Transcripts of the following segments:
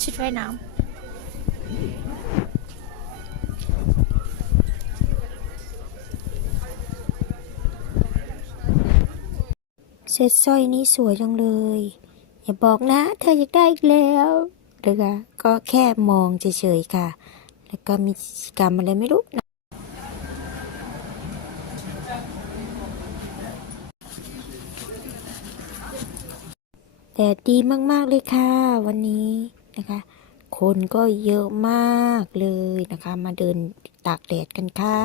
ชุดว่ายน้ำเซ็ตสร้อยนี้สวยจังเลย อย่าบอกนะ เธออยากได้อีกแล้วหรือคะก็แค่มองเฉยๆค่ะ แล้วก็มีกิจกรรมอะไรไม่รู้ แดดดีมากๆเลยค่ะ วันนี้นะคะ คนก็เยอะมากเลยนะคะ มาเดินตากแดดกันค่ะ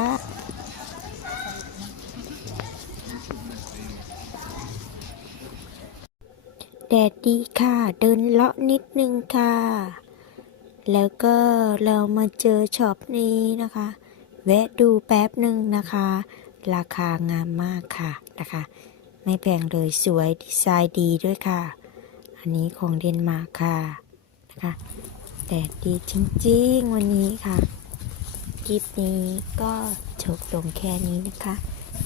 แดดดีค่ะ เดินเลาะนิดนึงค่ะ แล้วก็เรามาเจอช็อปนี้นะคะ แวะดูแป๊บหนึ่งนะคะ ราคางามมากค่ะนะคะ ไม่แพงเลยสวยดีไซน์ดีด้วยค่ะ อันนี้ของเดนมาร์กค่ะนะคะแดดดีจริงๆ วันนี้ค่ะคลิปนี้ก็จบลงแค่นี้นะคะ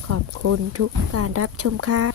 ขอบคุณทุกการรับชมค่ะ